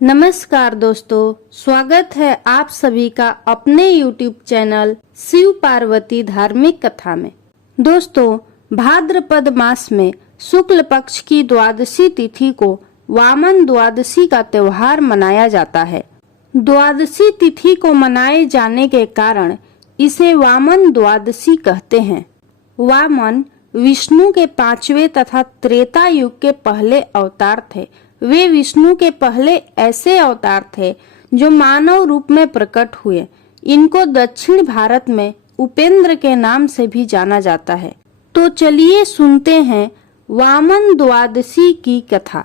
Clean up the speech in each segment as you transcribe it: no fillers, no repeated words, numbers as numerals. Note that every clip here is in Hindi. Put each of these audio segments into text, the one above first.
नमस्कार दोस्तों, स्वागत है आप सभी का अपने YouTube चैनल शिव पार्वती धार्मिक कथा में। दोस्तों, भाद्रपद मास में शुक्ल पक्ष की द्वादशी तिथि को वामन द्वादशी का त्योहार मनाया जाता है। द्वादशी तिथि को मनाए जाने के कारण इसे वामन द्वादशी कहते हैं। वामन विष्णु के 5वें तथा त्रेता युग के पहले अवतार थे। वे विष्णु के पहले ऐसे अवतार थे जो मानव रूप में प्रकट हुए। इनको दक्षिण भारत में उपेंद्र के नाम से भी जाना जाता है। तो चलिए सुनते हैं वामन द्वादशी की कथा।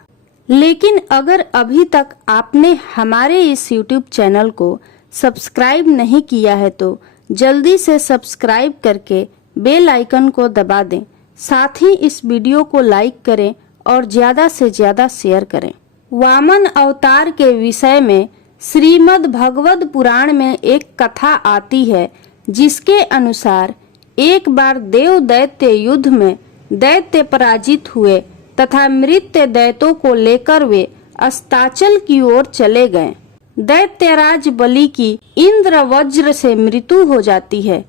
लेकिन अगर अभी तक आपने हमारे इस YouTube चैनल को सब्सक्राइब नहीं किया है तो जल्दी से सब्सक्राइब करके बेल आइकन को दबा दें। साथ ही इस वीडियो को लाइक करें और ज्यादा से ज्यादा शेयर करें। वामन अवतार के विषय में श्रीमद् भगवद पुराण में एक कथा आती है, जिसके अनुसार एक बार देव दैत्य युद्ध में दैत्य पराजित हुए तथा मृत्य दैत्यों को लेकर वे अस्ताचल की ओर चले गए। दैत्यराज बलि की इंद्र वज्र से मृत्यु हो जाती है।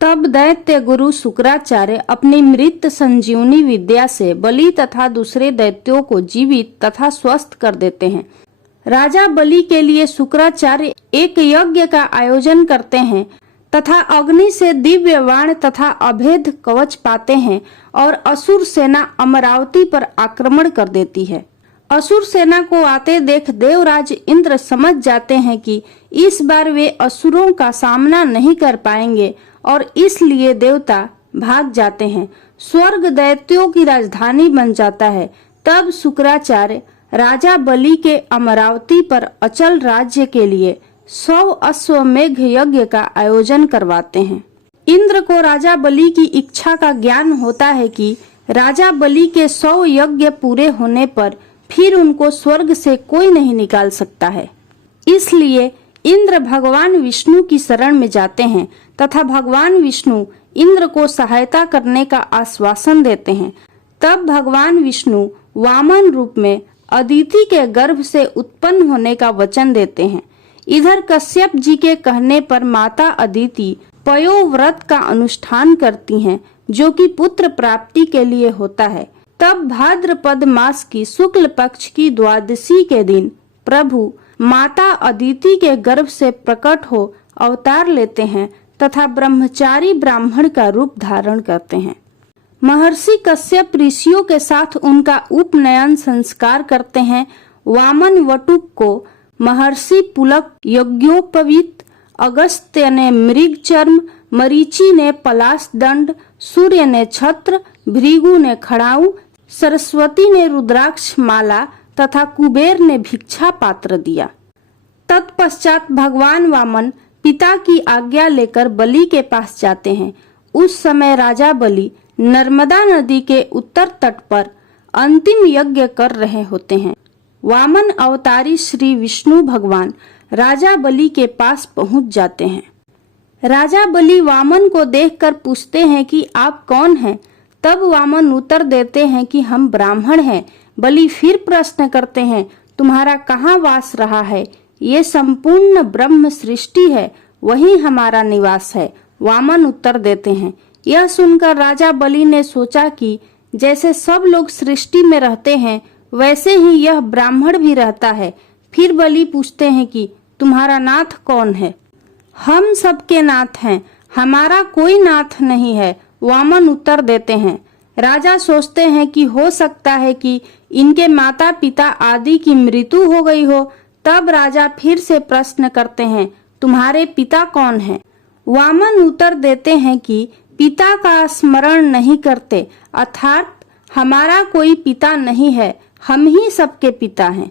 तब दैत्य गुरु शुक्राचार्य अपनी मृत संजीवनी विद्या से बलि तथा दूसरे दैत्यों को जीवित तथा स्वस्थ कर देते हैं। राजा बलि के लिए शुक्राचार्य एक यज्ञ का आयोजन करते हैं तथा अग्नि से दिव्य बाण तथा अभेद कवच पाते हैं और असुर सेना अमरावती पर आक्रमण कर देती है। असुर सेना को आते देख देवराज इंद्र समझ जाते हैं कि इस बार वे असुरों का सामना नहीं कर पाएंगे और इसलिए देवता भाग जाते हैं। स्वर्ग दैत्यों की राजधानी बन जाता है। तब शुक्राचार्य राजा बलि के अमरावती पर अचल राज्य के लिए 100 अश्वमेघ यज्ञ का आयोजन करवाते हैं। इंद्र को राजा बलि की इच्छा का ज्ञान होता है कि राजा बलि के 100 यज्ञ पूरे होने पर फिर उनको स्वर्ग से कोई नहीं निकाल सकता है। इसलिए इंद्र भगवान विष्णु की शरण में जाते हैं तथा भगवान विष्णु इंद्र को सहायता करने का आश्वासन देते हैं। तब भगवान विष्णु वामन रूप में अदिति के गर्भ से उत्पन्न होने का वचन देते हैं। इधर कश्यप जी के कहने पर माता अदिति पयोव्रत का अनुष्ठान करती हैं, जो कि पुत्र प्राप्ति के लिए होता है। तब भाद्रपद मास की शुक्ल पक्ष की द्वादशी के दिन प्रभु माता अदिति के गर्भ से प्रकट हो अवतार लेते हैं तथा ब्रह्मचारी ब्राह्मण का रूप धारण करते हैं। महर्षि कश्यप ऋषियों के साथ उनका उपनयन संस्कार करते हैं। वामन वटुक को महर्षि पुलक यज्ञोपवीत, अगस्त्य ने मृग चर्म, मरीचि ने पलाश दंड, सूर्य ने छत्र, भृगु ने खड़ाऊ, सरस्वती ने रुद्राक्ष माला तथा कुबेर ने भिक्षा पात्र दिया। तत्पश्चात भगवान वामन पिता की आज्ञा लेकर बलि के पास जाते हैं। उस समय राजा बलि नर्मदा नदी के उत्तर तट पर अंतिम यज्ञ कर रहे होते हैं। वामन अवतारी श्री विष्णु भगवान राजा बलि के पास पहुंच जाते हैं। राजा बलि वामन को देखकर पूछते हैं कि आप कौन हैं? तब वामन उत्तर देते हैं कि हम ब्राह्मण हैं। बलि फिर प्रश्न करते हैं, तुम्हारा कहाँ वास रहा है? ये संपूर्ण ब्रह्म सृष्टि है, वही हमारा निवास है। वामन उत्तर देते हैं। यह सुनकर राजा बलि ने सोचा कि जैसे सब लोग सृष्टि में रहते हैं वैसे ही यह ब्राह्मण भी रहता है। फिर बलि पूछते हैं कि तुम्हारा नाथ कौन है? हम सबके नाथ हैं, हमारा कोई नाथ नहीं है। वामन उत्तर देते हैं। राजा सोचते हैं कि हो सकता है कि इनके माता पिता आदि की मृत्यु हो गई हो। तब राजा फिर से प्रश्न करते हैं, तुम्हारे पिता कौन हैं? वामन उत्तर देते हैं कि पिता का स्मरण नहीं करते, अर्थात हमारा कोई पिता नहीं है, हम ही सबके पिता हैं।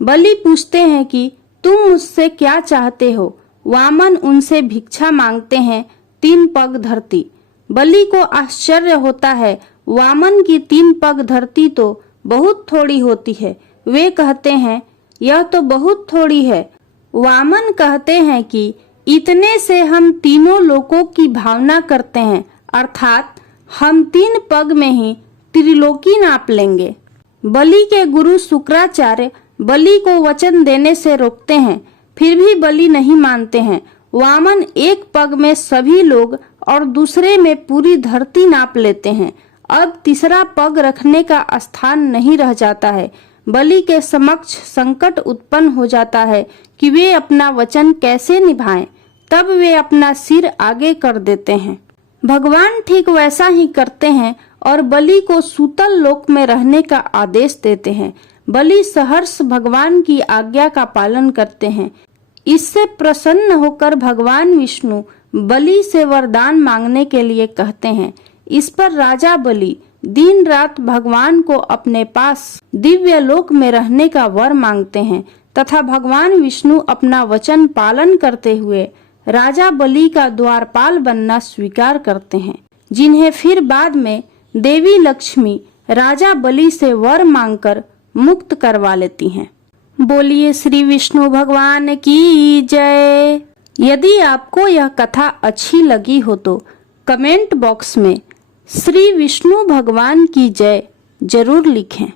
बलि पूछते हैं कि तुम मुझसे क्या चाहते हो? वामन उनसे भिक्षा मांगते हैं, 3 पग धरती। बलि को आश्चर्य होता है, वामन की 3 पग धरती तो बहुत थोड़ी होती है। वे कहते हैं, यह तो बहुत थोड़ी है। वामन कहते हैं कि इतने से हम तीनों लोकों की भावना करते हैं, अर्थात हम 3 पग में ही त्रिलोकी नाप लेंगे। बलि के गुरु शुक्राचार्य बलि को वचन देने से रोकते हैं, फिर भी बलि नहीं मानते हैं। वामन एक पग में सभी लोग और दूसरे में पूरी धरती नाप लेते हैं। अब तीसरा पग रखने का स्थान नहीं रह जाता है। बलि के समक्ष संकट उत्पन्न हो जाता है कि वे अपना वचन कैसे निभाएं। तब वे अपना सिर आगे कर देते हैं। भगवान ठीक वैसा ही करते हैं और बलि को सूतल लोक में रहने का आदेश देते हैं। बलि सहर्ष भगवान की आज्ञा का पालन करते हैं। इससे प्रसन्न होकर भगवान विष्णु बलि से वरदान मांगने के लिए कहते हैं। इस पर राजा बलि दिन रात भगवान को अपने पास दिव्य लोक में रहने का वर मांगते हैं तथा भगवान विष्णु अपना वचन पालन करते हुए राजा बलि का द्वारपाल बनना स्वीकार करते हैं, जिन्हें फिर बाद में देवी लक्ष्मी राजा बलि से वर मांगकर मुक्त करवा लेती हैं। बोलिए श्री विष्णु भगवान की जय। यदि आपको यह कथा अच्छी लगी हो तो कमेंट बॉक्स में श्री विष्णु भगवान की जय जरूर लिखें।